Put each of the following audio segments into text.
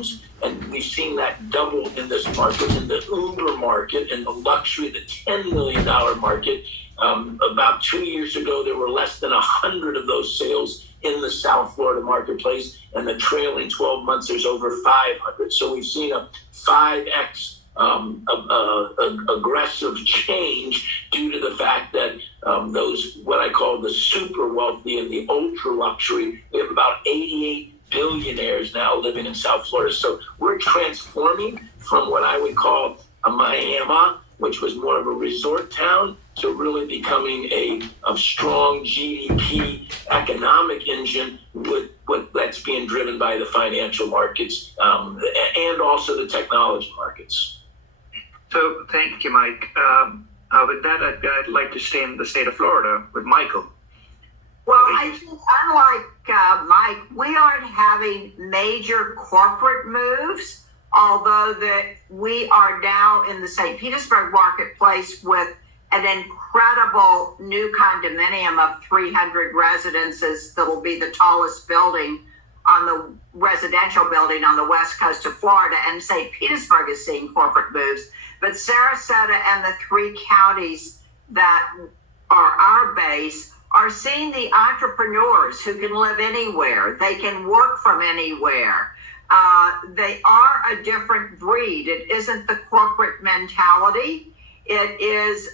homes, and we've seen that double in this market, in the Uber market, in the luxury, the $10 million market. About 2 years ago, there were less than 100 of those sales in the South Florida marketplace, and the trailing 12 months, there's over 500. So we've seen a 5x aggressive change due to the fact that those, what I call the super wealthy and the ultra luxury, we have about 88 billionaires now living in South Florida. So we're transforming from what I would call a Miami, which was more of a resort town, to really becoming a strong GDP economic engine with that's being driven by the financial markets and also the technology markets. So thank you, Mike. With that, I'd like to stay in the state of Florida with Michael. Well, I think unlike Mike, we aren't having major corporate moves, although that we are now in the St. Petersburg marketplace with an incredible new condominium of 300 residences that will be the tallest building on the residential building on the west coast of Florida. And St. Petersburg is seeing corporate moves. But Sarasota and the 3 counties that are our base are seeing the entrepreneurs who can live anywhere. They can work from anywhere. They are a different breed. It isn't the corporate mentality. It is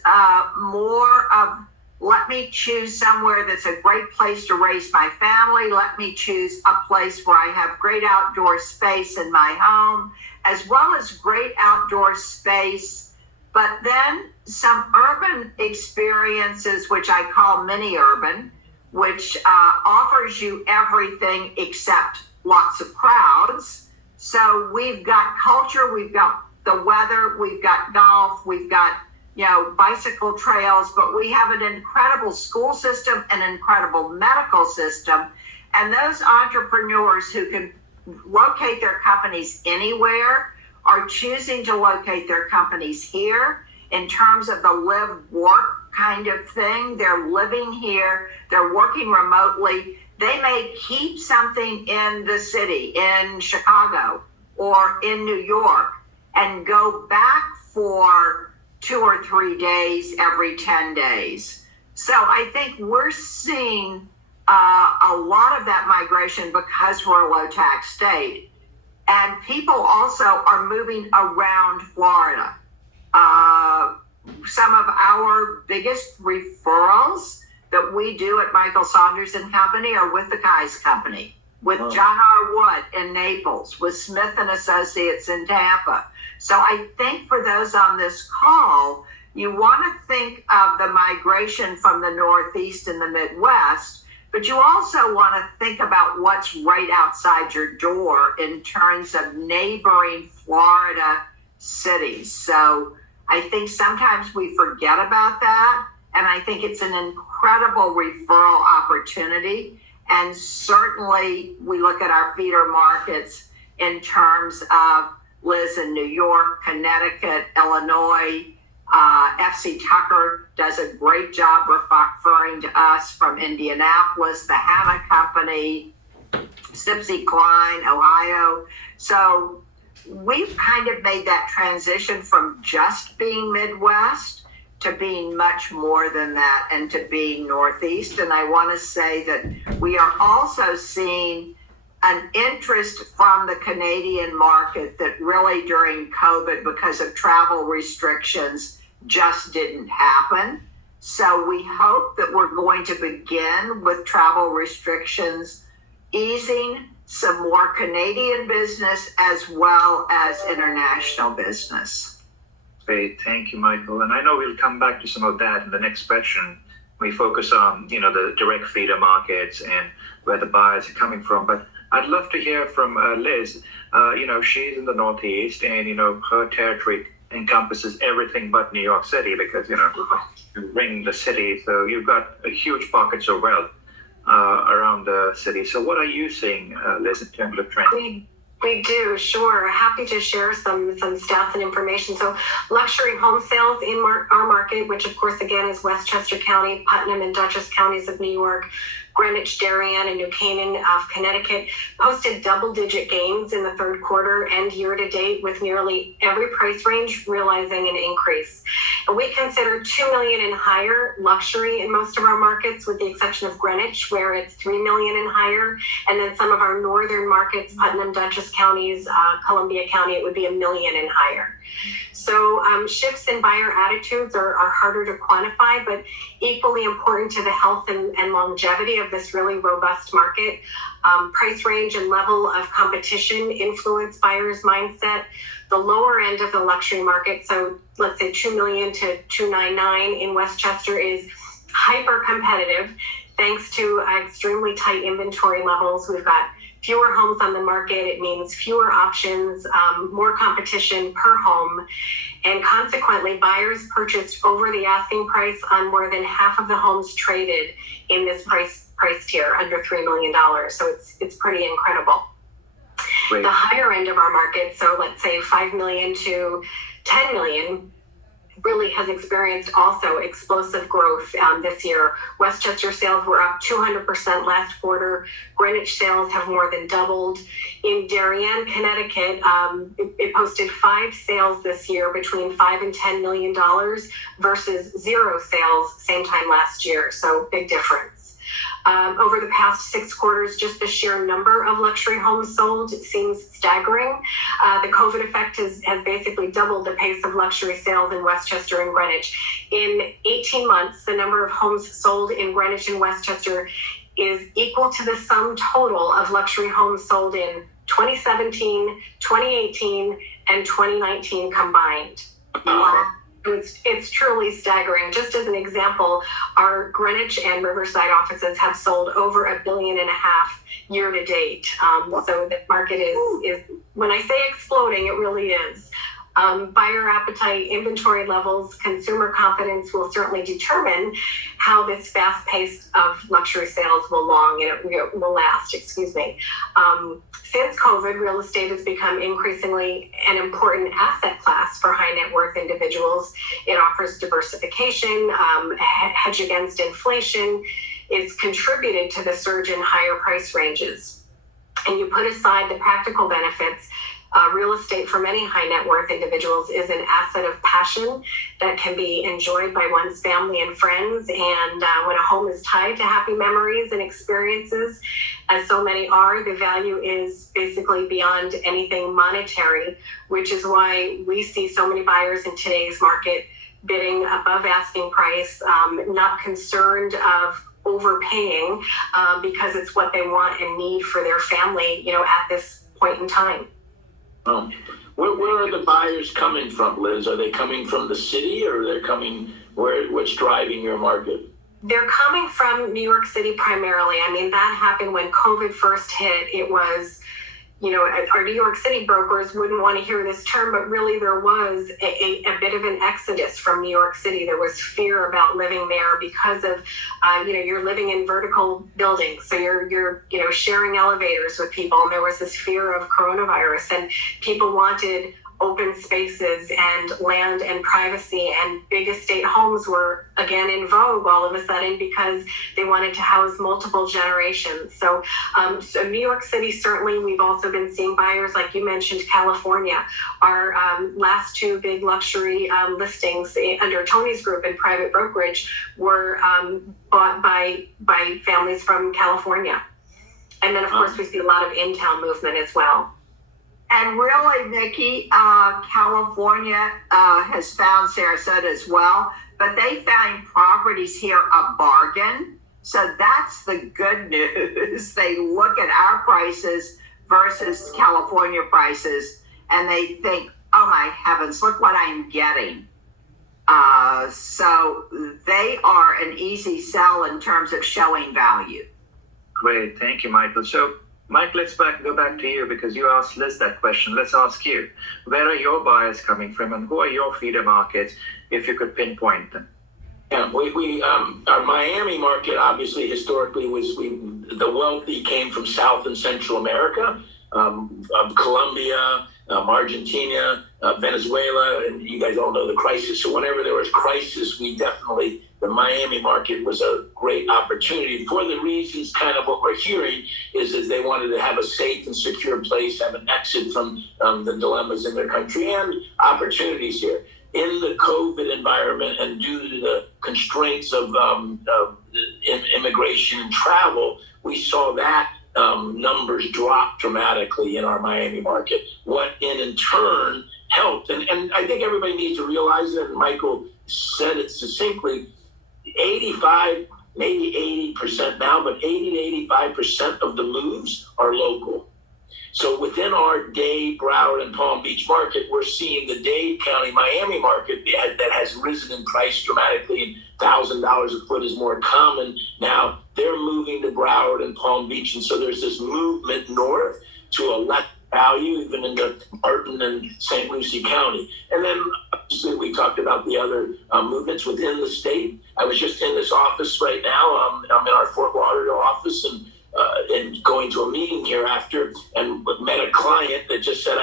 more of, let me choose somewhere that's a great place to raise my family. Let me choose a place where I have great outdoor space in my home, as well as great outdoor space, but then some urban experiences, which I call mini urban, which offers you everything except lots of crowds. So we've got culture, we've got the weather, we've got golf, we've got, bicycle trails, but we have an incredible school system, an incredible medical system. And those entrepreneurs who can locate their companies anywhere are choosing to locate their companies here in terms of the live-work kind of thing. They're living here, they're working remotely. They may keep something in the city, in Chicago or in New York, and go back for 2 or 3 days every 10 days. So I think we're seeing a lot of that migration because we're a low tax state. And people also are moving around Florida. Some of our biggest referrals that we do at Michael Saunders and Company are with the Kai's Company, with John R. Wood in Naples, with Smith and Associates in Tampa. So I think for those on this call, you want to think of the migration from the Northeast and the Midwest, but you also want to think about what's right outside your door in terms of neighboring Florida cities. So I think sometimes we forget about that, and I think it's an incredible referral opportunity. And certainly we look at our feeder markets in terms of Liz in New York, Connecticut, Illinois. FC Tucker does a great job referring to us from Indianapolis, the Hannah Company, Sipsy Klein, Ohio. So we've kind of made that transition from just being Midwest to being much more than that and to being Northeast. And I want to say that we are also seeing an interest from the Canadian market that really during COVID, because of travel restrictions, just didn't happen. So we hope that we're going to begin with travel restrictions easing, some more Canadian business as well as international business. Great, thank you, Michael. And I know we'll come back to some of that in the next question. We focus on, the direct feeder markets and where the buyers are coming from. But I'd love to hear from Liz. She's in the Northeast, and her territory encompasses everything but New York City because you ring the city, so you've got a huge pockets of wealth around the city. So what are you seeing, Liz, in terms of trends? We do, sure. Happy to share some stats and information. So luxury home sales in our market, which of course again is Westchester County, Putnam and Dutchess counties of New York, Greenwich, Darien, and New Canaan of Connecticut posted double-digit gains in the third quarter and year-to-date, with nearly every price range realizing an increase. And we consider $2 million and higher luxury in most of our markets, with the exception of Greenwich, where it's $3 million and higher. And then some of our northern markets, Putnam, Dutchess counties, Columbia County, it would be $1 million and higher. So shifts in buyer attitudes are harder to quantify, but equally important to the health and longevity of this really robust market. Price range and level of competition influence buyers' mindset. The lower end of the luxury market, so let's say $2 million to $299 in Westchester, is hyper competitive thanks to extremely tight inventory levels. We've got fewer homes on the market. It means fewer options, more competition per home. And consequently, buyers purchased over the asking price on more than half of the homes traded in this price tier, under $3 million. So it's pretty incredible. Great. The higher end of our market, so let's say $5 million to $10 million, really has experienced also explosive growth this year. Westchester sales were up 200% last quarter. Greenwich sales have more than doubled. In Darien, Connecticut, it posted 5 sales this year between $5 and $10 million versus 0 sales same time last year. So big difference. Over the past 6 quarters, just the sheer number of luxury homes sold seems staggering. The COVID effect has basically doubled the pace of luxury sales in Westchester and Greenwich. In 18 months, the number of homes sold in Greenwich and Westchester is equal to the sum total of luxury homes sold in 2017, 2018, and 2019 combined. Wow. It's truly staggering. Just as an example, our Greenwich and Riverside offices have sold over $1.5 billion year to date. So the market is, when I say exploding, it really is. Buyer appetite, inventory levels, consumer confidence will certainly determine how this fast pace of luxury sales will last. Since COVID, real estate has become increasingly an important asset class for high net worth individuals. It offers diversification, hedge against inflation. It's contributed to the surge in higher price ranges. And you put aside the practical benefits, real estate for many high net worth individuals is an asset of passion that can be enjoyed by one's family and friends. And when a home is tied to happy memories and experiences, as so many are, the value is basically beyond anything monetary, which is why we see so many buyers in today's market bidding above asking price, not concerned of overpaying because it's what they want and need for their family, at this point in time. Oh. Where are the buyers coming from, Liz? Are they coming from the city, or they're coming what's driving your market? They're coming from New York City primarily. I mean, that happened when COVID first hit. It was, our New York City brokers wouldn't want to hear this term, but really there was a bit of an exodus from New York City. There was fear about living there because of, you're living in vertical buildings. So you're sharing elevators with people. And there was this fear of coronavirus, and people wanted open spaces and land and privacy, and big estate homes were again in vogue all of a sudden because they wanted to house multiple generations. So New York City, certainly. We've also been seeing buyers, like you mentioned, California. Our last 2 big luxury listings under Tony's group in private brokerage were bought by families from California. And then, of course, we see a lot of in-town movement as well. And really, Nikki, California has found Sarasota as well, but they found properties here a bargain. So that's the good news. They look at our prices versus California prices, and they think, oh my heavens, look what I'm getting. So they are an easy sell in terms of showing value. Great. Thank you, Michael. So, Mike, let's go back to you, because you asked Liz that question. Let's ask you, where are your buyers coming from, and who are your feeder markets, if you could pinpoint them? Yeah, our Miami market, obviously, historically, the wealthy came from South and Central America, Colombia, Argentina, Venezuela, and you guys all know the crisis. So whenever there was crisis, the the Miami market was a great opportunity for the reasons kind of what we're hearing is they wanted to have a safe and secure place, have an exit from the dilemmas in their country and opportunities here. In the COVID environment and due to the constraints of immigration and travel, we saw that numbers drop dramatically in our Miami market, what in turn helped. And I think everybody needs to realize that, and Michael said it succinctly, 85, maybe 80% now, but 80 to 85% of the moves are local. So within our Dade, Broward, and Palm Beach market, we're seeing the Dade County, Miami market that has risen in price dramatically, and $1,000 a foot is more common now. They're moving to Broward and Palm Beach, and so there's this movement north to a less value, even in the Martin and St. Lucie County. And then obviously we talked about the other movements within the state. I was just in this office right now. I'm in our Fort Lauderdale office and going to a meeting here after, and met a client that just said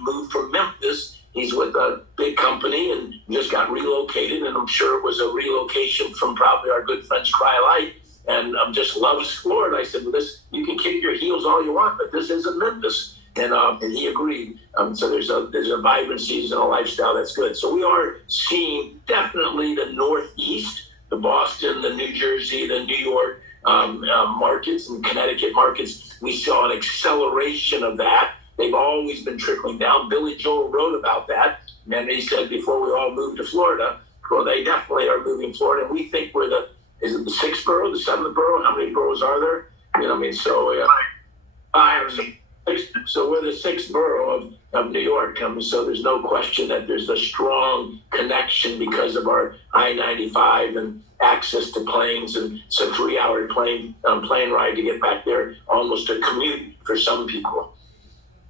moved from Memphis. He's with a big company and just got relocated, and I'm sure it was a relocation from probably our good friends Cry Light, and just loves Florida. I said, well, you can kick your heels all you want, but this isn't Memphis. And he agreed. So there's a vibrancy and a lifestyle that's good. So we are seeing definitely the Northeast, the Boston, the New Jersey, the New York markets and Connecticut markets. We saw an acceleration of that. They've always been trickling down. Billy Joel wrote about that. And he said before we all moved to Florida, well, they definitely are moving Florida. And we think is it the sixth borough, the seventh borough? How many boroughs are there? You know what I mean? So, so we're the sixth borough of New York. So there's no question that there's a strong connection because of our I-95 and access to planes, and it's a 3-hour plane ride to get back there, almost a commute for some people.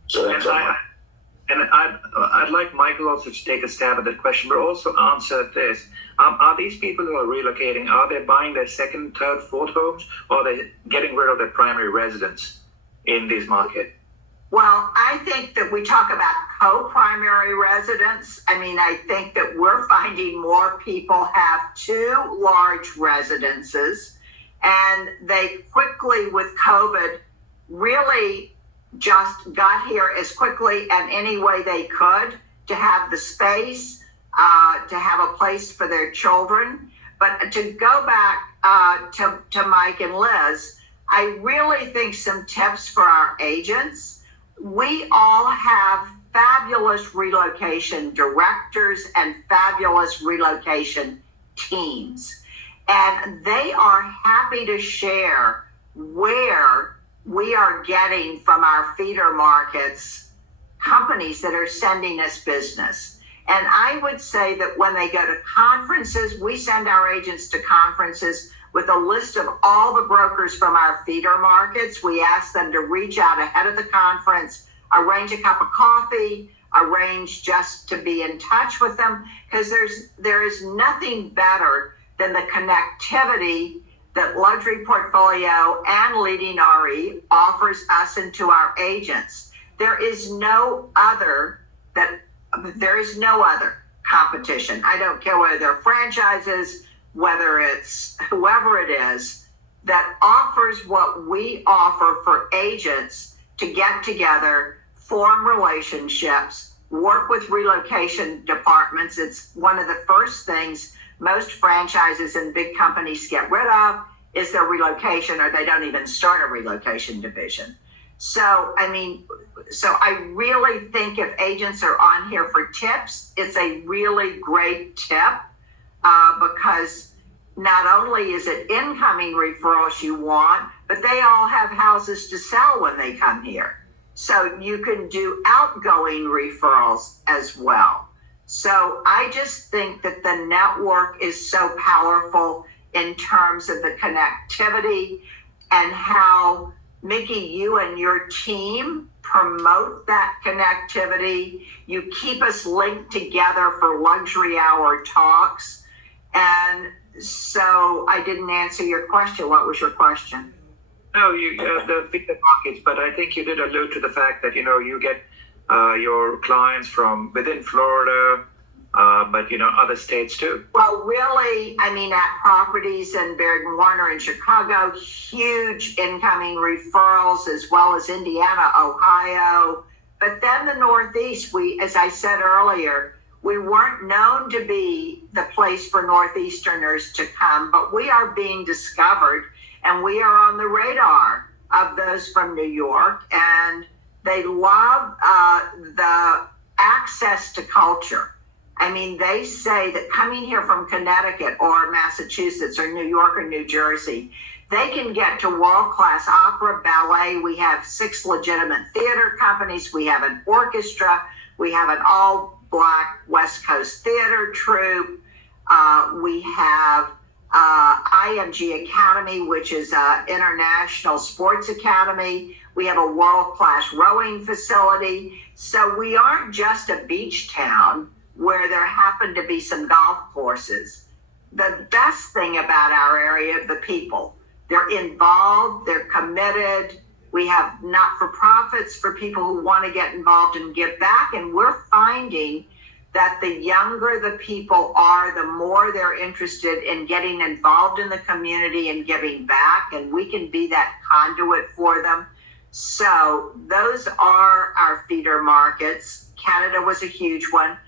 So that's I'd like Michael also to take a stab at that question, but also answer this. Are these people who are relocating, are they buying their second, third, fourth homes, or are they getting rid of their primary residence in this market? Well, I think that we talk about co-primary residence. I mean, I think that we're finding more people have 2 large residences, and they quickly, with COVID, really just got here as quickly and any way they could to have the space, to have a place for their children. But to go back to Mike and Liz, I really think some tips for our agents. We all have fabulous relocation directors and fabulous relocation teams. And they are happy to share where we are getting from our feeder markets companies that are sending us business. And I would say that when they go to conferences, we send our agents to conferences with a list of all the brokers from our feeder markets. We ask them to reach out ahead of the conference, arrange a cup of coffee, arrange just to be in touch with them, because there is nothing better than the connectivity that Luxury Portfolio and Leading RE offers us and to our agents. There is no other competition. I don't care whether they're franchises, whether it's whoever it is, that offers what we offer for agents to get together, form relationships, work with relocation departments. It's one of the first things most franchises and big companies get rid of is their relocation, or they don't even start a relocation division. So I really think if agents are on here for tips, it's a really great tip, because not only is it incoming referrals you want, but they all have houses to sell when they come here. So you can do outgoing referrals as well. So I just think that the network is so powerful in terms of the connectivity and how, Mickey, you and your team promote that connectivity. You keep us linked together for luxury hour talks. And so I didn't answer your question. What was your question? No, the feeder markets, but I think you did allude to the fact that, you get your clients from within Florida, but other states too. Well, really, I mean, at properties in Baird Warner in Chicago, huge incoming referrals, as well as Indiana, Ohio. But then the Northeast, as I said earlier, we weren't known to be the place for Northeasterners to come, but we are being discovered, and we are on the radar of those from New York, and they love the access to culture. I mean, they say that coming here from Connecticut or Massachusetts or New York or New Jersey, they can get to world-class opera, ballet. We have 6 legitimate theater companies. We have an orchestra. We have an all-black West Coast theater troupe. We have IMG Academy, which is an international sports academy. We have a world-class rowing facility. So we aren't just a beach town where there happen to be some golf courses. The best thing about our area, the people. They're involved, they're committed. We have not-for-profits for people who want to get involved and give back. And we're finding that the younger the people are, the more they're interested in getting involved in the community and giving back. And we can be that conduit for them. So those are our feeder markets. Canada was a huge one.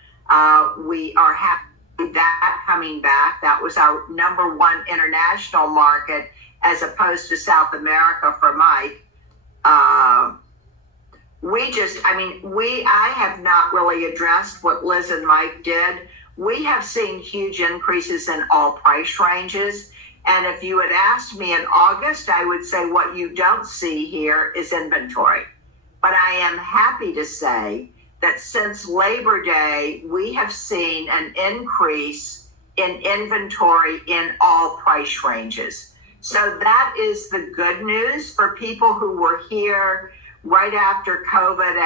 We are happy with that coming back. That was our #1 international market, as opposed to South America for Mike. I have not really addressed what Liz and Mike did. We have seen huge increases in all price ranges. And if you had asked me in August, I would say what you don't see here is inventory. But I am happy to say that since Labor Day, we have seen an increase in inventory in all price ranges. So that is the good news for people who were here right after COVID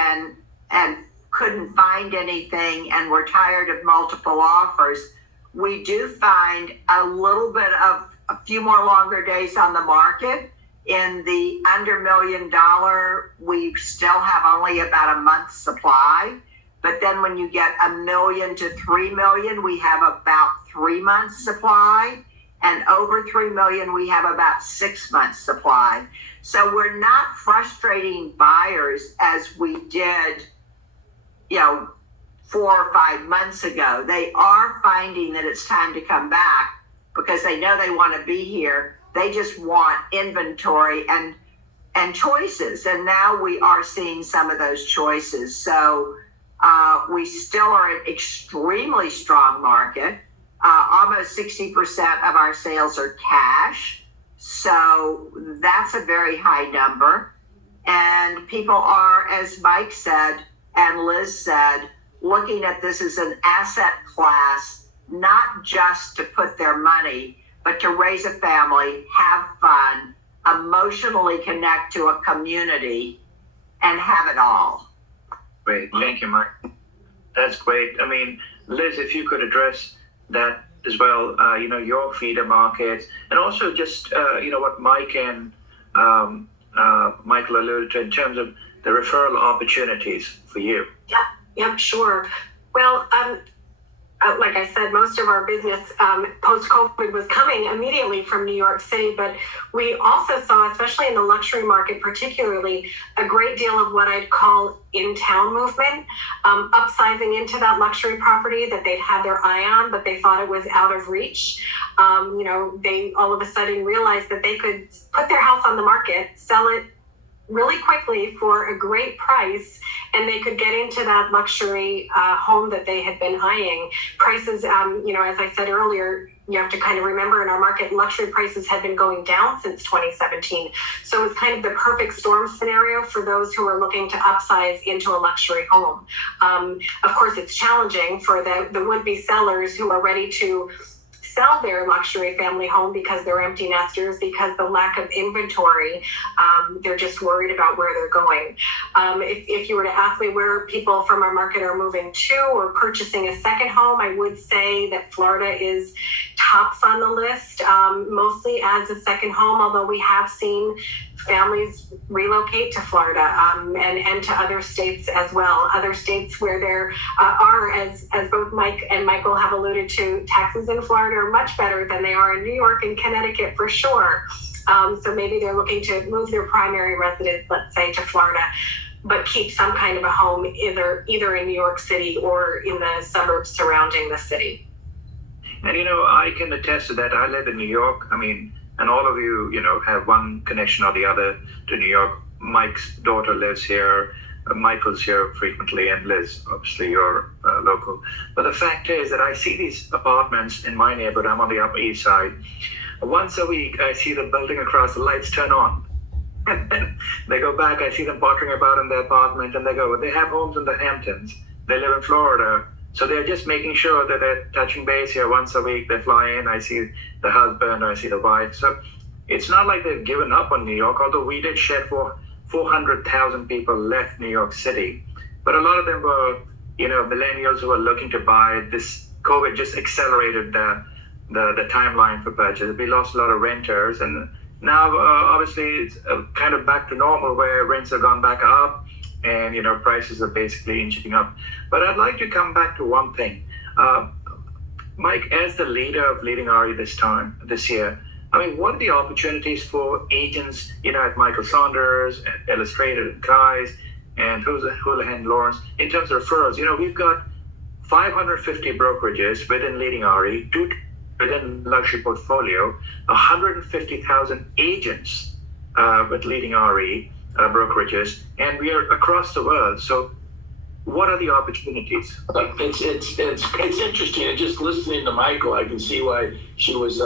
and couldn't find anything and were tired of multiple offers. We do find a little bit of a few more longer days on the market. In the under $1 million, we still have only about a month's supply. But then when you get $1 million to $3 million, we have about 3 months supply. And over $3 million, we have about 6 months supply. So we're not frustrating buyers as we did, 4 or 5 months ago. They are finding that it's time to come back because they know they want to be here. They just want inventory and choices. And now we are seeing some of those choices. So we still are an extremely strong market. Almost 60% of our sales are cash. So that's a very high number. And people are, as Mike said and Liz said, looking at this as an asset class, not just to put their money, but to raise a family, have fun, emotionally connect to a community, and have it all. Great. Thank you, Mike. That's great. I mean, Liz, if you could address that as well, your feeder markets, and also just, what Mike and Michael alluded to in terms of the referral opportunities for you. Yep, sure. Well, like I said, most of our business post-COVID was coming immediately from New York City, but we also saw, especially in the luxury market particularly, a great deal of what I'd call in-town movement, upsizing into that luxury property that they'd had their eye on, but they thought it was out of reach. They all of a sudden realized that they could put their house on the market, sell it really quickly for a great price, and they could get into that luxury home that they had been eyeing. Prices, as I said earlier, you have to kind of remember in our market, luxury prices had been going down since 2017. So it's kind of the perfect storm scenario for those who are looking to upsize into a luxury home. Of course, it's challenging for the would-be sellers who are ready to sell their luxury family home because they're empty nesters, because the lack of inventory, they're just worried about where they're going. If you were to ask me where people from our market are moving to or purchasing a second home, I would say that Florida is tops on the list, mostly as a second home, although we have seen families relocate to Florida and to other states as well. Other states where there are, as both Mike and Michael have alluded to, taxes in Florida are much better than they are in New York and Connecticut for sure. So maybe they're looking to move their primary residence, let's say, to Florida, but keep some kind of a home either in New York City or in the suburbs surrounding the city. And I can attest to that. I live in New York. I mean, and all of you, have one connection or the other to New York. Mike's daughter lives here. Michael's here frequently, and Liz, obviously, you're local. But the fact is that I see these apartments in my neighborhood. I'm on the Upper East Side. Once a week, I see the building across, the lights turn on. And then they go back, I see them pottering about in their apartment, and they go, they have homes in the Hamptons. They live in Florida. So they're just making sure that they're touching base here once a week. They fly in, I see the husband, I see the wife. So it's not like they've given up on New York, although we did shed 400,000 people left New York City. But a lot of them were, millennials who were looking to buy. This COVID just accelerated the timeline for purchase. We lost a lot of renters, and now obviously it's kind of back to normal where rents have gone back up and prices are basically inching up. But I'd like to come back to one thing. Mike, as the leader of Leading RE this year, I mean, what are the opportunities for agents, at Michael Saunders, at Illustrated, Kai's, and Houlihan Lawrence, in terms of referrals? We've got 550 brokerages within Leading RE, within luxury portfolio, 150,000 agents with Leading RE brokerages, and we are across the world. So what are the opportunities? It's interesting. And just listening to Michael, I can see why she was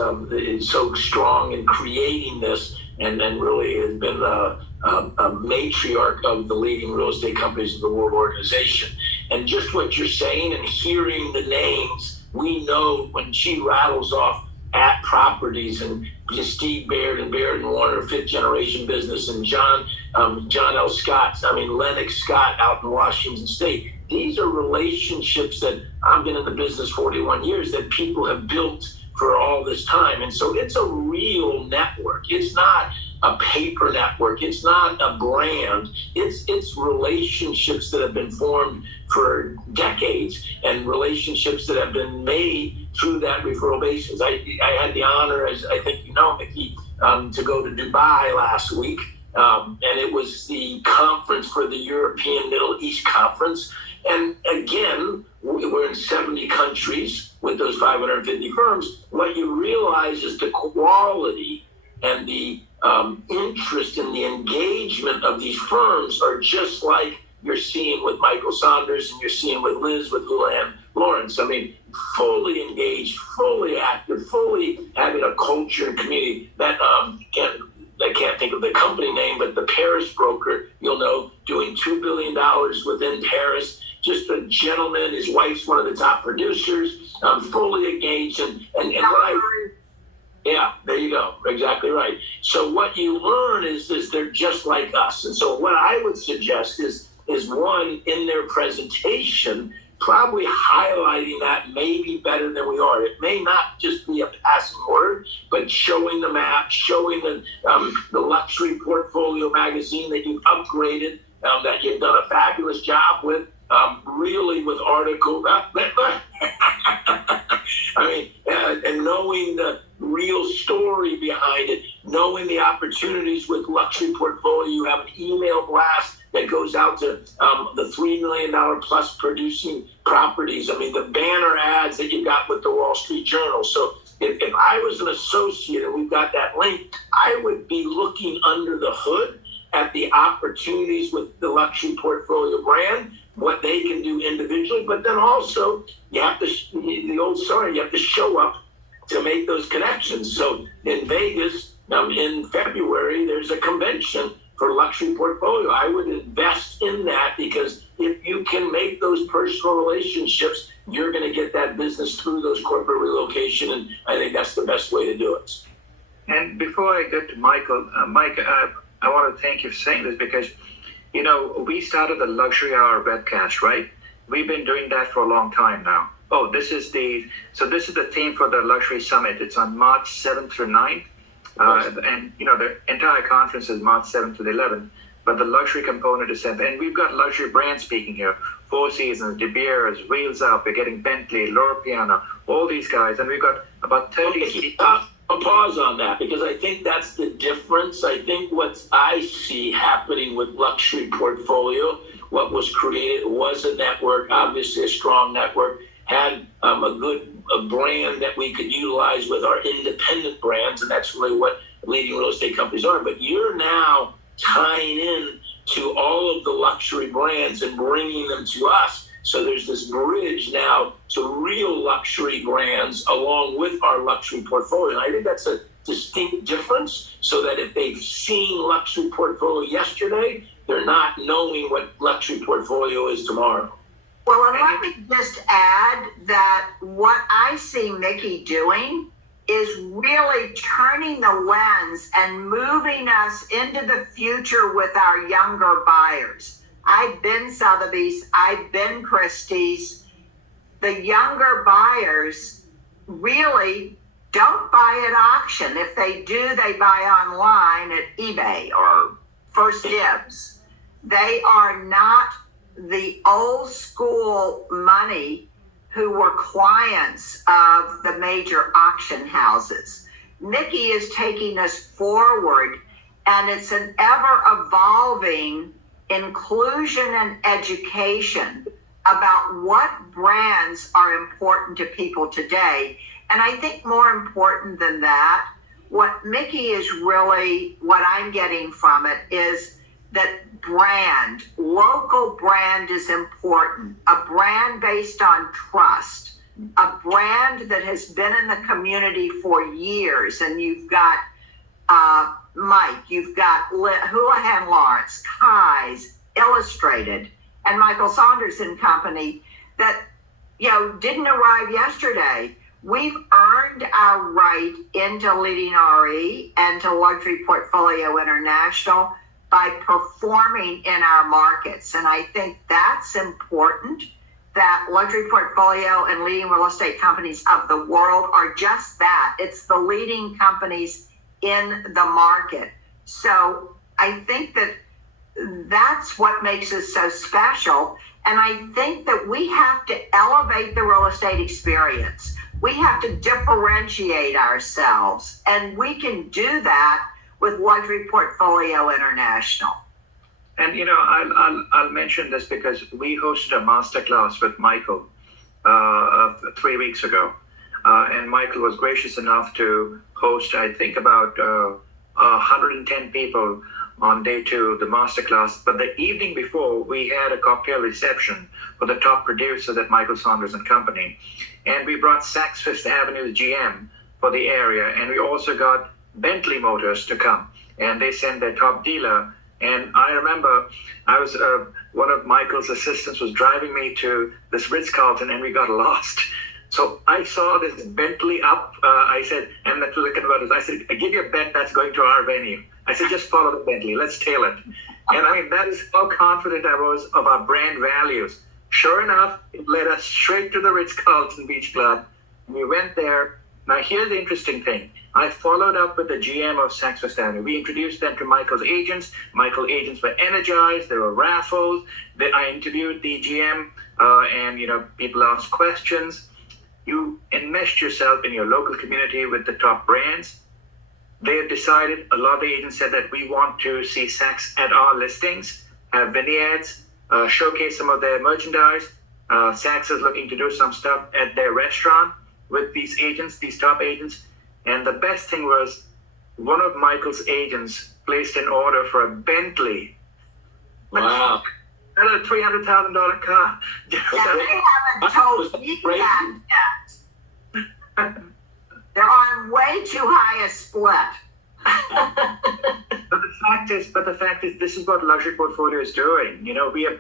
so strong in creating this, and really has been a matriarch of the leading real estate companies of the World Organization. And just what you're saying and hearing the names, we know when she rattles off at properties and Steve Baird and Baird and Warner, fifth generation business, and John L. Scott, Lennox Scott out in Washington State. These are relationships that I've been in the business 41 years that people have built for all this time. And so it's a real network. It's not a paper network. It's not a brand. It's relationships that have been formed for decades and relationships that have been made through that referral basis. I had the honor, as I think you know, Mickey, to go to Dubai last week. And it was the conference for the European Middle East Conference. And again, we're in 70 countries with those 550 firms. What you realize is the quality and the interest and the engagement of these firms are just like you're seeing with Michael Saunders and you're seeing with Liz, with Houlihan Lawrence. Fully engaged, fully active, fully having a culture and community. That I can't think of the company name, but the Paris broker, you'll know, doing $2 billion within Paris. Just a gentleman. His wife's one of the top producers. Fully engaged yeah, there you go. Exactly right. So what you learn is they're just like us. And so what I would suggest is one, in their presentation, probably highlighting that maybe better than we are. It may not just be a passing word, but showing the map, showing the luxury portfolio magazine that you've upgraded, that you've done a fabulous job with, really with articles. And knowing the real story behind it, knowing the opportunities with luxury portfolio. You have an email blast that goes out to the $3 million plus producing properties. The banner ads that you got with the Wall Street Journal. So if I was an associate and we've got that link, I would be looking under the hood at the opportunities with the luxury portfolio brand, what they can do individually, but then also you have to, you have to show up to make those connections. So in Vegas, in February, there's a convention for luxury portfolio. I would invest in that because if you can make those personal relationships, you're going to get that business through those corporate relocation, and I think that's the best way to do it. And before I get to Michael, Mike, I want to thank you for saying this because, we started the Luxury Hour webcast, right? We've been doing that for a long time now. This is the theme for the Luxury Summit. It's on March 7th through 9th. And the entire conference is March 7th to the 11th, but the luxury component is 7th. And we've got luxury brands speaking here: Four Seasons, De Beers, Wheels Up. We're getting Bentley, Loro Piana, all these guys, and we've got about 30. I'll pause on that because I think that's the difference. I think what I see happening with luxury portfolio, what was created was a network, obviously a strong network, had a brand that we could utilize with our independent brands, and that's really what leading real estate companies are. But you're now tying in to all of the luxury brands and bringing them to us. So there's this bridge now to real luxury brands along with our luxury portfolio. And I think that's a distinct difference, so that if they've seen luxury portfolio yesterday, they're not knowing what luxury portfolio is tomorrow. Well, and let me just add that what I see Mickey doing is really turning the lens and moving us into the future with our younger buyers. I've been Sotheby's, I've been Christie's. The younger buyers really don't buy at auction. If they do, they buy online at eBay or First Dibs. They are not the old school money who were clients of the major auction houses. Mickey is taking us forward, and it's an ever evolving inclusion and education about what brands are important to people today. And I think more important than that, what Mickey is really, what I'm getting from it is that brand, local brand is important. A brand based on trust, a brand that has been in the community for years. And you've got Mike, you've got Houlihan Lawrence, Kai's, Illustrated, and Michael Saunders and Company that, didn't arrive yesterday. We've earned our right into Leading RE and to Luxury Portfolio International by performing in our markets. And I think that's important, that Luxury Portfolio and leading real estate companies of the world are just that. It's the leading companies in the market. So I think that that's what makes us so special. And I think that we have to elevate the real estate experience. We have to differentiate ourselves, and we can do that with Luxury Portfolio International. And I'll mention this because we hosted a masterclass with Michael 3 weeks ago, and Michael was gracious enough to host, I think, about 110 people on day 2 of the masterclass. But the evening before, we had a cocktail reception for the top producer at Michael Saunders and Company, and we brought Saks Fifth Avenue's GM for the area, and we also got Bentley Motors to come, and they sent their top dealer. And I remember I was one of Michael's assistants was driving me to this Ritz-Carlton, and we got lost. So I saw this Bentley up. I said, and that was the converters. I said, I give you a bet that's going to our venue. I said, just follow the Bentley. Let's tail it. And I mean, that is how confident I was of our brand values. Sure enough, it led us straight to the Ritz-Carlton Beach Club. We went there. Now, here's the interesting thing. I followed up with the GM of Saks Fifth Avenue. We introduced them to Michael's agents. Michael's agents were energized. There were raffles. I interviewed the GM, and people asked questions. You enmeshed yourself in your local community with the top brands. They have decided, a lot of the agents said that we want to see Saks at our listings, have vignettes, showcase some of their merchandise. Saks is looking to do some stuff at their restaurant with these agents, these top agents. And the best thing was, one of Michael's agents placed an order for a Bentley. Wow. Not a $300,000 car. Yeah, they haven't told me that yet. They're on way too high a split. But the fact is, this is what Luxury Portfolio is doing. We are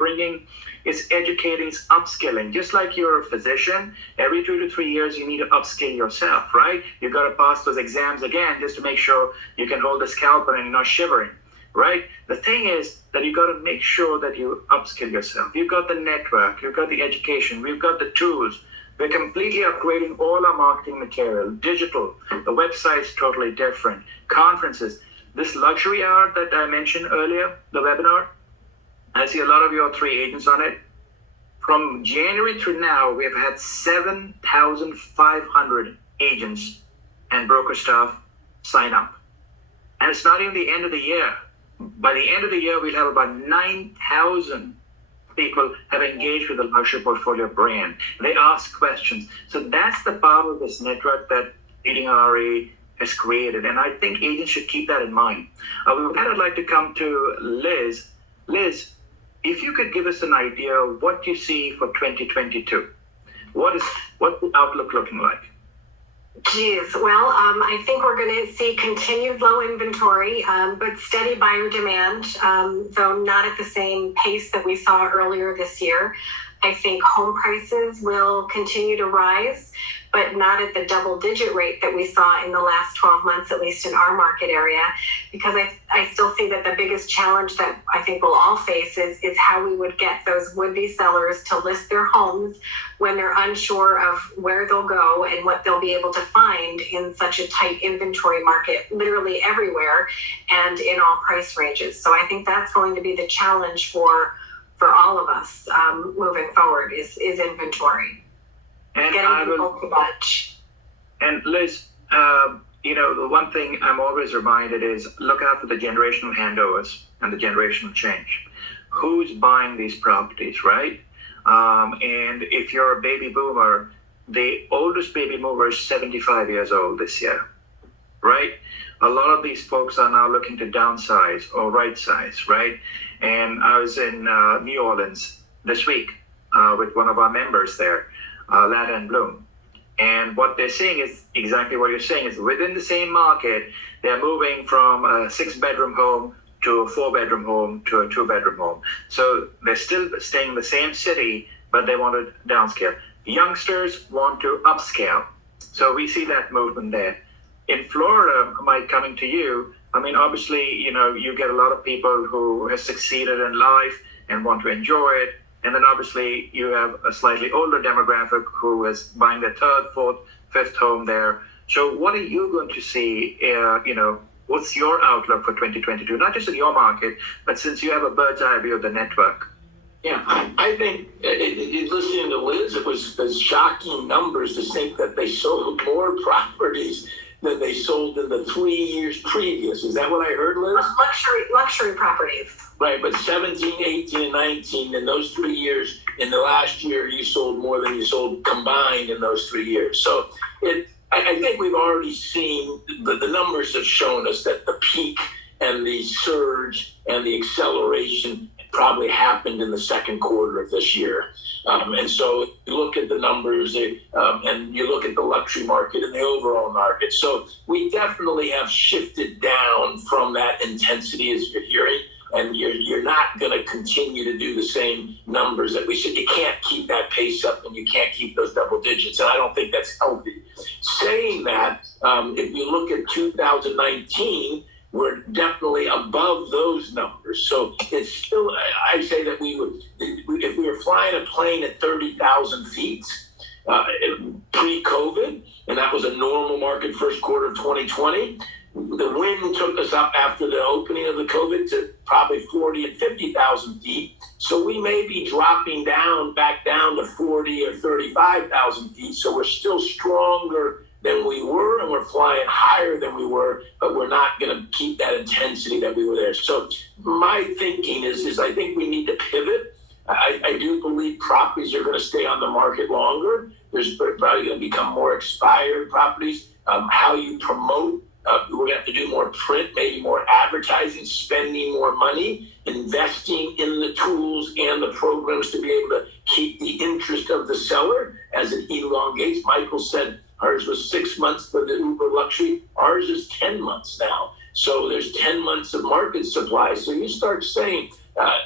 it's educating, it's upskilling. Just like you're a physician, every 2 to 3 years, you need to upskill yourself, right? You've got to pass those exams again just to make sure you can hold the scalpel and you're not shivering. right? The thing is that you got to make sure that you upskill yourself. You've got the network, you've got the education, we've got the tools. We're completely upgrading all our marketing material, digital. The website's totally different. Conferences. This luxury hour that I mentioned earlier, the webinar, I see a lot of your 3 agents on it. From January through now, we've had 7,500 agents and broker staff sign up. And it's not even the end of the year. By the end of the year, we'll have about 9,000 people have engaged with the luxury portfolio brand. They ask questions. So that's the power of this network that Leading RE has created. And I think agents should keep that in mind. With that, I'd like to come to Liz. Liz, if you could give us an idea of what you see for 2022, what's the outlook looking like? Geez, well, I think we're going to see continued low inventory, but steady buyer demand, though not at the same pace that we saw earlier this year. I think home prices will continue to rise, but not at the double-digit rate that we saw in the last 12 months, at least in our market area, because I still think that the biggest challenge that I think we'll all face is how we would get those would-be sellers to list their homes when they're unsure of where they'll go and what they'll be able to find in such a tight inventory market, literally everywhere and in all price ranges. So I think that's going to be the challenge for all of us moving forward is inventory. And Getting people to budge. And Liz, the one thing I'm always reminded is look out for the generational handovers and the generational change. Who's buying these properties, right? And if you're a baby boomer, the oldest baby boomer is 75 years old this year, right? A lot of these folks are now looking to downsize or right size, right? And I was in New Orleans this week with one of our members there, Lada and Bloom. And what they're seeing is exactly what you're saying is within the same market, they're moving from a 6-bedroom home to a 4-bedroom home to a 2-bedroom home. So they're still staying in the same city, but they want to downscale. Youngsters want to upscale. So we see that movement there. In Florida, Mike, coming to you, I mean, obviously, you get a lot of people who have succeeded in life and want to enjoy it. And then obviously you have a slightly older demographic who is buying their 3rd, 4th, 5th home there. So what are you going to see, what's your outlook for 2022? Not just in your market, but since you have a bird's eye view of the network. Yeah, I think listening to Liz, it was shocking numbers to think that they sold more properties than they sold in the 3 years previous. Is that what I heard, Liz? Luxury properties. Right, but 17, 18, and 19, in those 3 years, in the last year, you sold more than you sold combined in those 3 years. So I think we've already seen, the numbers have shown us that the peak and the surge and the acceleration probably happened in the second quarter of this year. And so you look at the numbers and you look at the luxury market and the overall market. So we definitely have shifted down from that intensity as you're hearing. And you're not going to continue to do the same numbers that we said. You can't keep that pace up and you can't keep those double digits. And I don't think that's healthy. Saying that, if you look at 2019, we're definitely above those numbers. So it's still, I say that if we were flying a plane at 30,000 feet pre-COVID, and that was a normal market first quarter of 2020, the wind took us up after the opening of the COVID to probably 40 and 50,000 feet. So we may be dropping back down to 40 or 35,000 feet. So we're still stronger than we were, and we're flying higher than we were, but we're not going to keep that intensity that we were there. So my thinking is I think we need to pivot. I do believe properties are going to stay on the market longer. There's probably going to become more expired properties. How you promote, we're going to have to do more print, maybe more advertising, spending more money, investing in the tools and the programs to be able to keep the interest of the seller as it elongates. Michael said ours was 6 months for the uber luxury. Ours is 10 months now. So there's 10 months of market supply. So you start saying,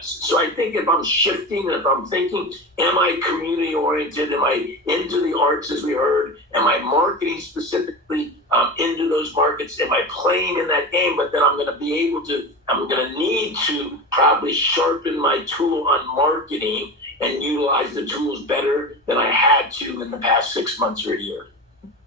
so I think if I'm shifting, if I'm thinking, am I community oriented? Am I into the arts as we heard? Am I marketing specifically into those markets? Am I playing in that game? But then I'm going to need to probably sharpen my tool on marketing and utilize the tools better than I had to in the past 6 months or a year.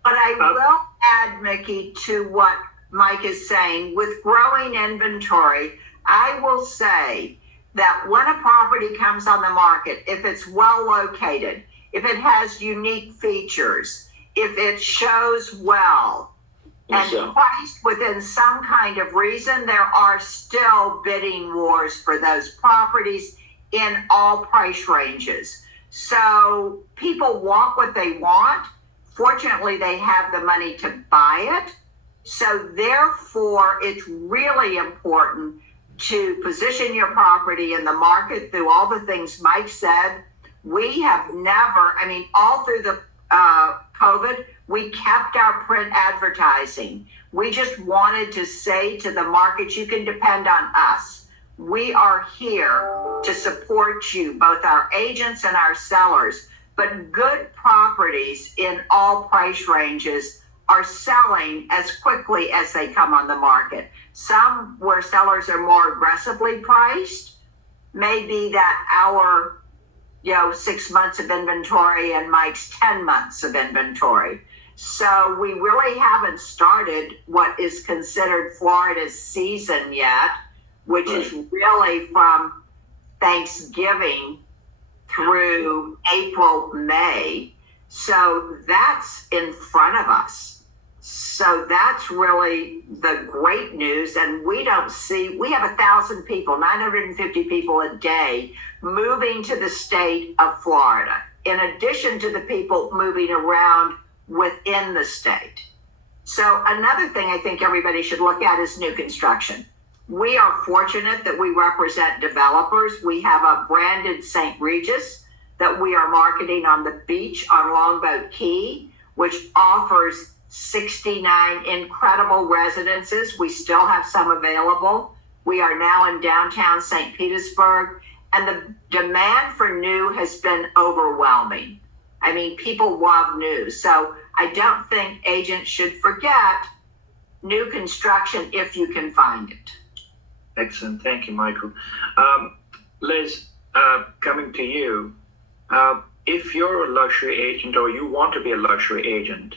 But I will add, Mickey, to what Mike is saying. With growing inventory, I will say that when a property comes on the market, if it's well located, if it has unique features, if it shows well, and priced within some kind of reason, there are still bidding wars for those properties in all price ranges. So people want what they want. Fortunately, they have the money to buy it. So therefore, it's really important to position your property in the market through all the things Mike said. We have never, all through the COVID, we kept our print advertising. We just wanted to say to the market, you can depend on us. We are here to support you, both our agents and our sellers. But good properties in all price ranges are selling as quickly as they come on the market. Some where sellers are more aggressively priced, maybe that our 6 months of inventory and Mike's 10 months of inventory. So we really haven't started what is considered Florida's season yet, which is really from Thanksgiving through April, May. So that's in front of us. So that's really the great news. And we have 1,000 people, 950 people a day moving to the state of Florida, in addition to the people moving around within the state. So another thing I think everybody should look at is new construction. We are fortunate that we represent developers. We have a branded St. Regis that we are marketing on the beach on Longboat Key, which offers 69 incredible residences. We still have some available. We are now in downtown St. Petersburg, and the demand for new has been overwhelming. People love new. So I don't think agents should forget new construction if you can find it. Excellent. Thank you, Michael. Liz, coming to you, if you're a luxury agent or you want to be a luxury agent,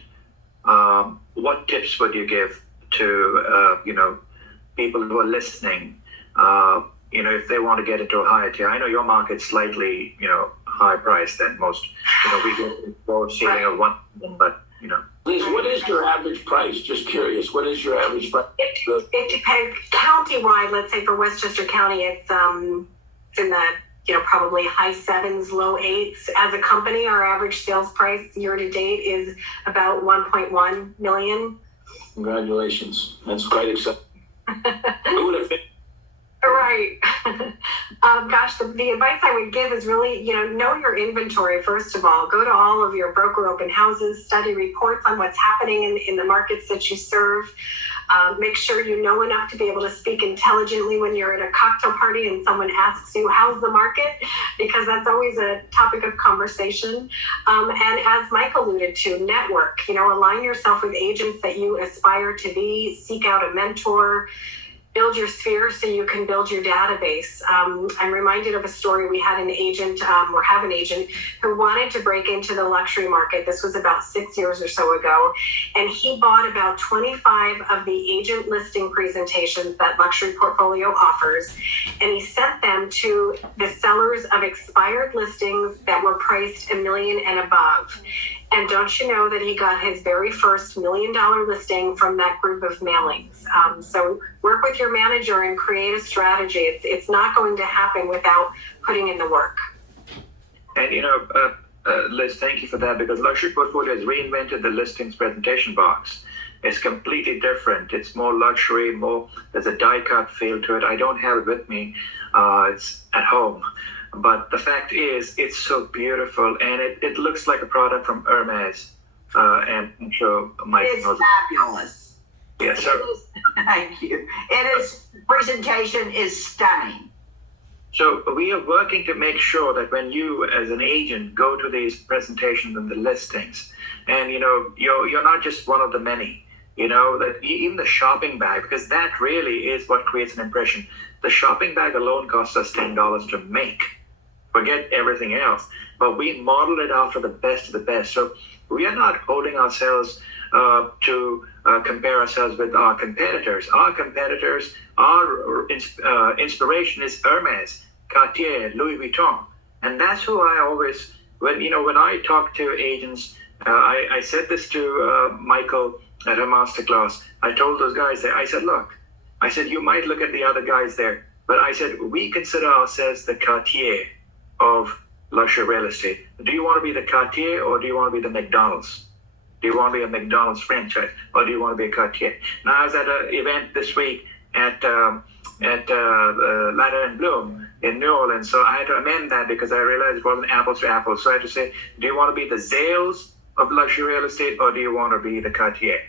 what tips would you give to, people who are listening, if they want to get into a higher tier? I know your market's slightly, higher price than most, we get for ceiling of one, but, Liz, what is your average price? Just curious. What is your average price? It depends. County-wide, let's say for Westchester County, it's in the probably high 7s, low 8s. As a company, our average sales price year to date is about 1.1 million. Congratulations. That's quite exciting. Who would have Right. Gosh, the advice I would give is really, know your inventory, first of all. Go to all of your broker open houses, study reports on what's happening in the markets that you serve. Make sure you know enough to be able to speak intelligently when you're at a cocktail party and someone asks you, how's the market? Because that's always a topic of conversation. And as Mike alluded to, network. Align yourself with agents that you aspire to be. Seek out a mentor. Build your sphere so you can build your database. I'm reminded of a story. We had an agent, or have an agent, who wanted to break into the luxury market. This was about 6 years or so ago. And he bought about 25 of the agent listing presentations that Luxury Portfolio offers. And he sent them to the sellers of expired listings that were priced $1 million and above. And don't you know that he got his very first $1 million listing from that group of mailings? So work with your manager and create a strategy. It's not going to happen without putting in the work. And, Liz, thank you for that, because Luxury Portfolio has reinvented the listings presentation box. It's completely different. It's more luxury, there's a die-cut feel to it. I don't have it with me. It's at home. But the fact is, it's so beautiful, and it looks like a product from Hermes. And I'm sure Mike knows. It's fabulous. Yes, sir. Thank you. Presentation is stunning. So we are working to make sure that when you, as an agent, go to these presentations and the listings, and you're not just one of the many. that even the shopping bag, because that really is what creates an impression. The shopping bag alone costs us $10 to make. Forget everything else. But we model it after the best of the best. So we are not holding ourselves to compare ourselves with our competitors. Our competitors, our inspiration is Hermes, Cartier, Louis Vuitton. And that's who I always, when I talk to agents, I said this to Michael at a masterclass. I told those guys there, I said, look, you might look at the other guys there, but I said, we consider ourselves the Cartier of luxury real estate. Do you want to be the Cartier or do you want to be the McDonald's? Do you want to be a McDonald's franchise or do you want to be a Cartier? Now, I was at an event this week at Ladder and Bloom in New Orleans, so I had to amend that because I realized it wasn't apples to apples. So I had to say, do you want to be the Zales of luxury real estate or do you want to be the Cartier?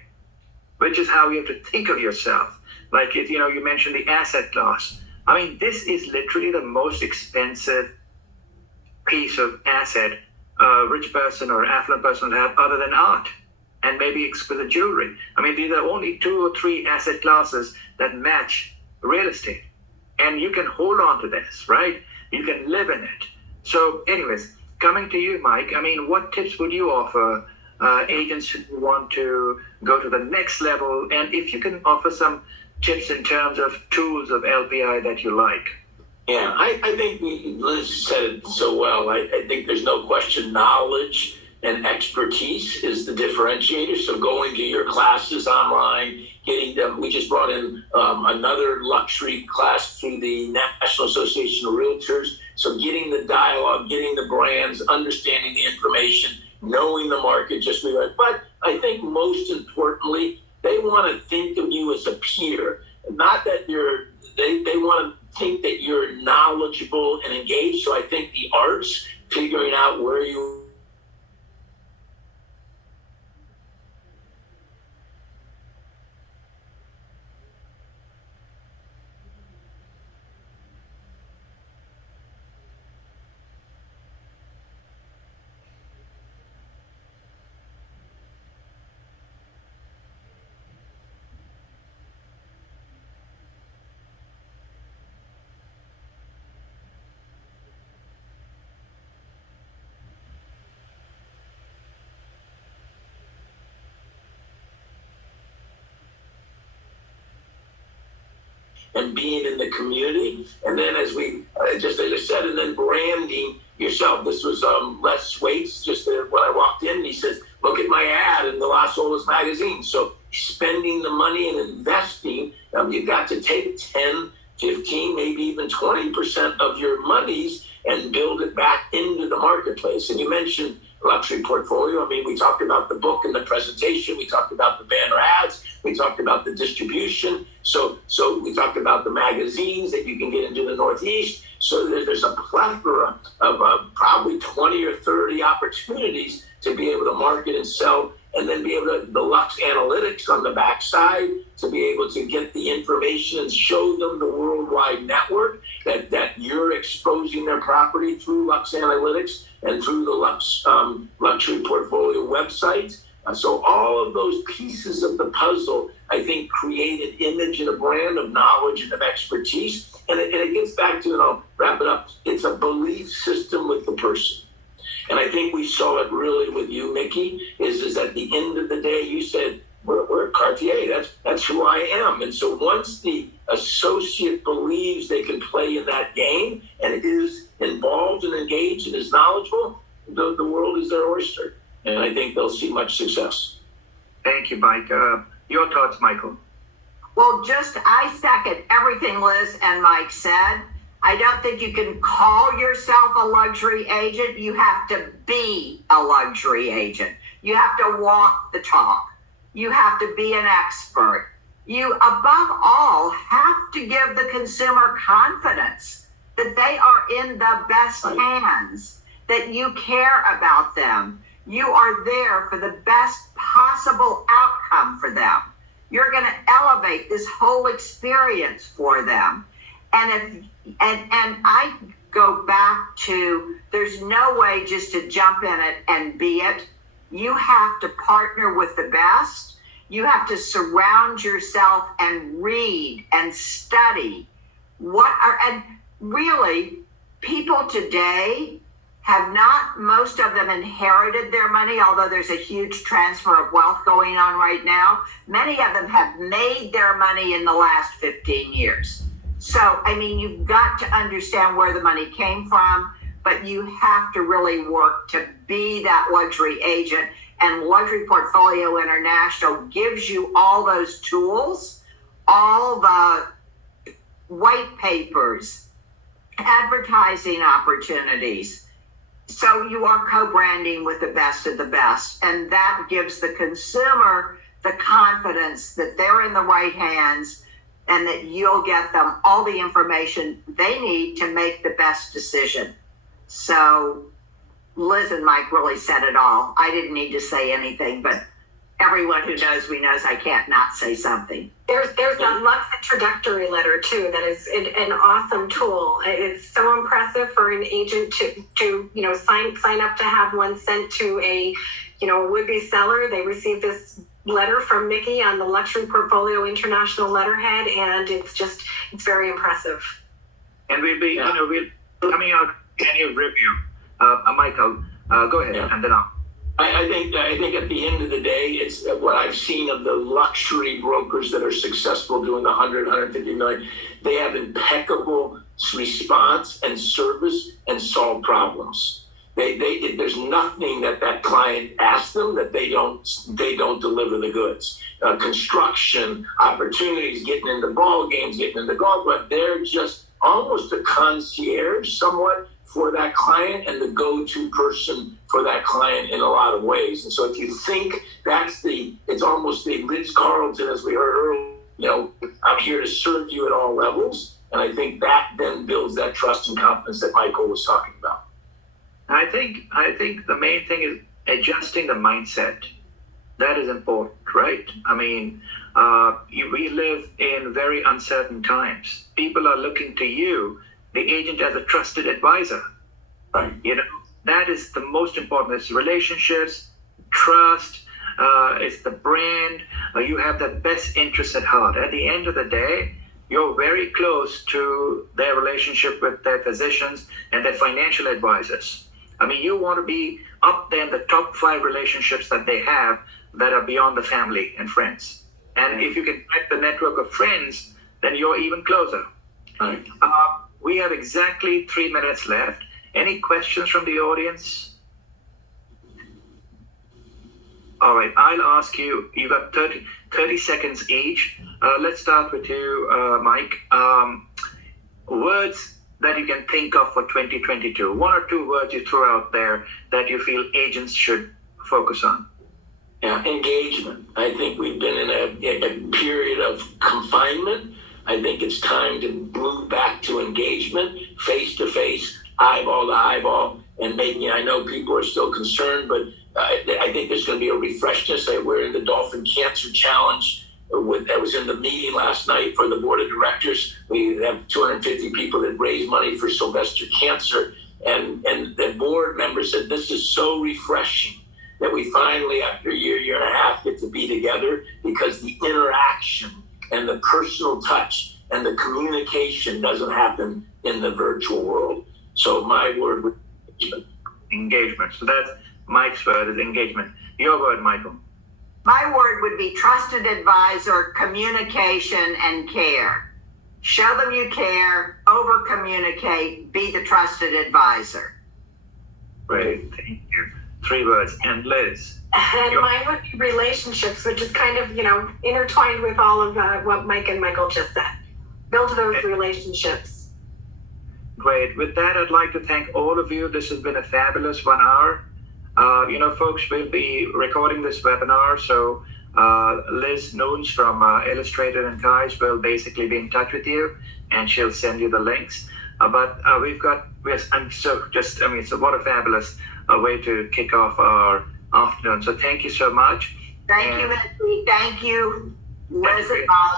Which is how you have to think of yourself. Like, you mentioned the asset class. I mean, this is literally the most expensive piece of asset a rich person or affluent person will have other than art and maybe exquisite jewelry. I mean, these are only 2 or 3 asset classes that match real estate. And you can hold on to this, right? You can live in it. So anyways, coming to you, Mike, I mean, what tips would you offer agents who want to go to the next level? And if you can offer some tips in terms of tools of LPI that you like. Yeah, I think Liz said it so well. I think there's no question knowledge and expertise is the differentiator. So going to your classes online, getting them. We just brought in another luxury class through the National Association of Realtors. So getting the dialogue, getting the brands, understanding the information, knowing the market, just be right. But I think most importantly, they want to think of you as a peer. Not that they want to think that you're knowledgeable and engaged. So I think the arts, figuring out where you and being in the community. And then as we just as I said, and then branding yourself. This was Les Waits, just when I walked in, he says, look at my ad in the Las Olas magazine. So spending the money and investing, you've got to take 10, 15, maybe even 20% of your monies and build it back into the marketplace. And you mentioned luxury portfolio. I mean, we talked about the book and the presentation. We talked about the banner ads. We talked about the distribution. So we talked about the magazines that you can get into the Northeast. So there's a plethora of probably 20 or 30 opportunities to be able to market and sell, and then be able to, the Lux Analytics on the backside, to be able to get the information and show them the worldwide network that you're exposing their property through Lux Analytics and through the Lux Luxury Portfolio website. So all of those pieces of the puzzle, I think, create an image and a brand of knowledge and of expertise. And it gets back to, and I'll wrap it up, it's a belief system with the person. And I think we saw it really with you, Mickey, is at the end of the day, you said, we're Cartier, that's who I am. And so once the associate believes they can play in that game and is involved and engaged and is knowledgeable, the world is their oyster. And I think they'll see much success. Thank you, Mike. Your thoughts, Michael? Well, I second everything Liz and Mike said. I don't think you can call yourself a luxury agent. You have to be a luxury agent. You have to walk the talk. You have to be an expert. You, above all, have to give the consumer confidence that they are in the best hands, that you care about them. You are there for the best possible outcome for them. You're going to elevate this whole experience for them. And I go back to, there's no way just to jump in it and be it. You have to partner with the best. You have to surround yourself and read and study. And really, people today have not, most of them inherited their money, although there's a huge transfer of wealth going on right now. Many of them have made their money in the last 15 years. So, I mean, you've got to understand where the money came from, but you have to really work to be that luxury agent. And Luxury Portfolio International gives you all those tools, all the white papers, advertising opportunities. So you are co-branding with the best of the best. And that gives the consumer the confidence that they're in the right hands and that you'll get them all the information they need to make the best decision. So Liz and Mike really said it all. I didn't need to say anything, but everyone who knows me knows I can't not say something. There's that Lux introductory letter too. That is an awesome tool. It's so impressive for an agent to sign up to have one sent to a would-be seller. They receive this letter from Mickey on the Luxury Portfolio International letterhead, and it's very impressive. And we'll be we're coming out annual review. Michael, go ahead, and then I'll. I think at the end of the day, it's what I've seen of the luxury brokers that are successful doing 100, 150 million. They have impeccable response and service and solve problems. There's nothing that client asks them that they don't deliver the goods. Construction, opportunities, getting into ball games, getting into golf, but they're just almost a concierge somewhat for that client and the go-to person for that client in a lot of ways. And so if you think it's almost the Ritz-Carlton, as we heard earlier, I'm here to serve you at all levels. And I think that then builds that trust and confidence that Michael was talking about. I think the main thing is adjusting the mindset. That is important, right? I mean, we live in very uncertain times. People are looking to you, the agent, as a trusted advisor. Right. That is the most important. It's relationships, trust, it's the brand. You have the best interests at heart. At the end of the day, you're very close to their relationship with their physicians and their financial advisors. I mean, you want to be up there in the top 5 relationships that they have that are beyond the family and friends. And if you can connect the network of friends, then you're even closer. Right. We have exactly 3 minutes left. Any questions from the audience? All right, I'll ask you. You got 30 seconds each. Let's start with you, Mike. Words that you can think of for 2022. 1 or 2 words you throw out there that you feel agents should focus on. Yeah, engagement. I think we've been in a period of confinement. I think it's time to move back to engagement, face-to-face, eyeball to eyeball. And maybe, I know people are still concerned, but I think there's going to be a refreshness. We're in the Dolphin Cancer Challenge. That was in the meeting last night for the board of directors. We have 250 people that raise money for Sylvester Cancer. And the board member said, this is so refreshing that we finally, after a year and a half, get to be together, because the interaction and the personal touch and the communication doesn't happen in the virtual world. So my word would be engagement. So that's Mike's word, is engagement. Your word, Michael. My word would be trusted advisor, communication, and care. Show them you care, over communicate, be the trusted advisor. Great, thank you. 3 words. And Liz? And mine would be relationships, which is kind of, intertwined with all of what Mike and Michael just said. Build those relationships. Great. With that, I'd like to thank all of you. This has been a fabulous 1 hour. Folks, we'll be recording this webinar, so Liz Noons from Illustrated and Ties will basically be in touch with you, and she'll send you the links. But so what a fabulous way to kick off our afternoon. So thank you so much. Thank you, Mickey. Thank you, Liz and Bob.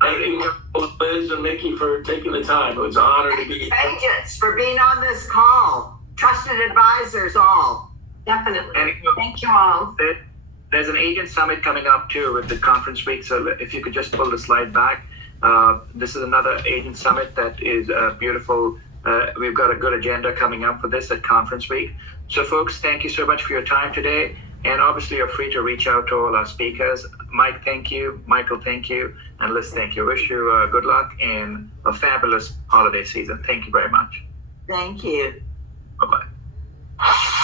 Thank you, Liz and Mickey, for taking the time. It was an honor to be here. Agents for being on this call. Trusted advisors all. Definitely. And, Thank you all. There's an agent summit coming up too with the conference week. So if you could just pull the slide back. This is another agent summit that is beautiful. We've got a good agenda coming up for this at conference week. So folks, thank you so much for your time today. And obviously you're free to reach out to all our speakers. Mike, thank you. Michael, thank you. And Liz, thank you. Wish you good luck and a fabulous holiday season. Thank you very much. Thank you. Bye-bye.